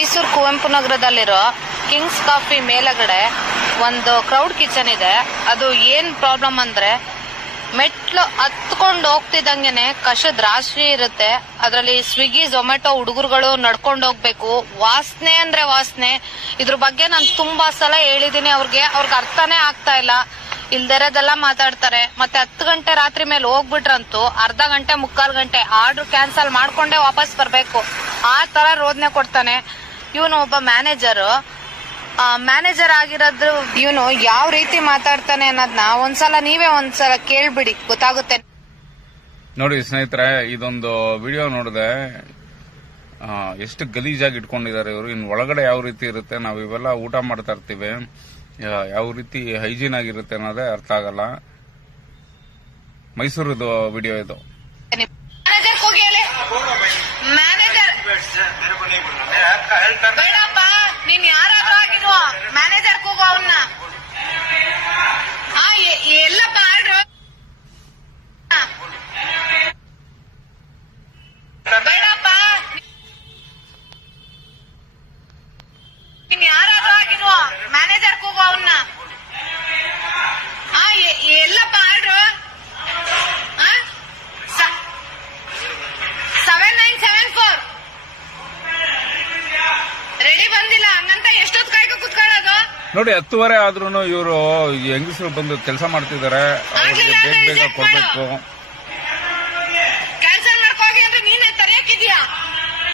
Mysuru Kuvempu ನಗರದಲ್ಲಿರೋ Kings coffee ಮೇಲಗಡೆ ಒಂದು crowd kitchen ಇದೆ. ಅದು ಏನ್ ಪ್ರಾಬ್ಲಮ್ ಅಂದ್ರೆ ಮೆಟ್ಲು ಹತ್ಕೊಂಡು ಹೋಗ್ತಿದ್ದಂಗೆನೆ ಕಸದ ರಾಶಿ ಇರುತ್ತೆ. ಅದರಲ್ಲಿ ಸ್ವಿಗ್ಗಿ ಝೊಮ್ಯಾಟೊ ಹುಡುಗರುಗಳು ನಡ್ಕೊಂಡು ಹೋಗ್ಬೇಕು. ವಾಸನೆ ಅಂದ್ರೆ ವಾಸನೆ. ಇದ್ರ ಬಗ್ಗೆ ನಾನು ತುಂಬಾ ಸಲ ಹೇಳಿದೀನಿ ಅವ್ರಿಗೆ ಅರ್ಥನೇ ಆಗ್ತಾ ಇಲ್ಲ. ಇಲ್ದಿರೋದೆಲ್ಲ ಮಾತಾಡ್ತಾರೆ. ಮತ್ತೆ 10 ಗಂಟೆ ರಾತ್ರಿ ಮೇಲೆ ಹೋಗ್ಬಿಟ್ರಂತೂ ಅರ್ಧ ಗಂಟೆ 3/4 ಗಂಟೆ ಆರ್ಡರ್ ಕ್ಯಾನ್ಸಲ್ ಮಾಡ್ಕೊಂಡೇ ವಾಪಸ್ ಬರ್ಬೇಕು. ಆ ತರ ರೋದನೆ ಕೊಡ್ತಾನೆ. ಇವನು ಒಬ್ಬ ಮ್ಯಾನೇಜರ್ ಆಗಿರೋದು. ಇವನು ಯಾವ ರೀತಿ ಮಾತಾಡ್ತಾನೆ ಅನ್ನೋದನ್ನ ನೀವೇ ಒಂದ್ಸಲ ಕೇಳ್ಬಿಡಿ, ಗೊತ್ತಾಗುತ್ತೆ. ನೋಡಿ ಸ್ನೇಹಿತರೆ, ಇದೊಂದು ವಿಡಿಯೋ ನೋಡಿದೆ. ಎಷ್ಟು ಗಲೀಜಾಗಿ ಇಟ್ಕೊಂಡಿದ್ದಾರೆ ಇವರು. ಇನ್ನು ಒಳಗಡೆ ಯಾವ ರೀತಿ ಇರುತ್ತೆ, ನಾವು ಇವೆಲ್ಲ ಊಟ ಮಾಡ್ತಾ ಇರ್ತೀವಿ, ಯಾವ ರೀತಿ ಹೈಜೀನ್ ಆಗಿರುತ್ತೆ ಅನ್ನೋದೇ ಅರ್ಥ ಆಗಲ್ಲ. ಮೈಸೂರದು ವಿಡಿಯೋ ಇದು. ಬೇಡಪ್ಪ, ನೀನ್ ಯಾರಾದ್ರೂ ಆಗಿರುವ ಮ್ಯಾನೇಜರ್ ಕೂಗು ಅವನ್ನ. ಎಲ್ಲಪ್ಪ ಆರ್ಡ್ರು? ಬೇಡಪ್ಪ, ನೀನ್ ಯಾರಾದ್ರೂ ಆಗಿರುವ ಮ್ಯಾನೇಜರ್ ಕೂಗು ಅವನ್ನ. ಎಲ್ಲಪ್ಪ ಆರ್ಡ್ರು? 7974 ರೆಡಿ ಬಂದಿಲ್ಲ ಹಂಗಂತ ಎಷ್ಟೊತ್ತು ಕಾಯ್ಕೊ ಕುತ್ಕೊಳ್ಳೋದು? ನೋಡಿ 10:30 ಆದ್ರೂ ಇವರು ಹೆಂಗಸರು ಬಂದು ಕೆಲಸ ಮಾಡ್ತಿದ್ದಾರೆ. ಅವ್ರಿಗೆ ಬೇಗ ಕೊಡ್ಬೇಕು.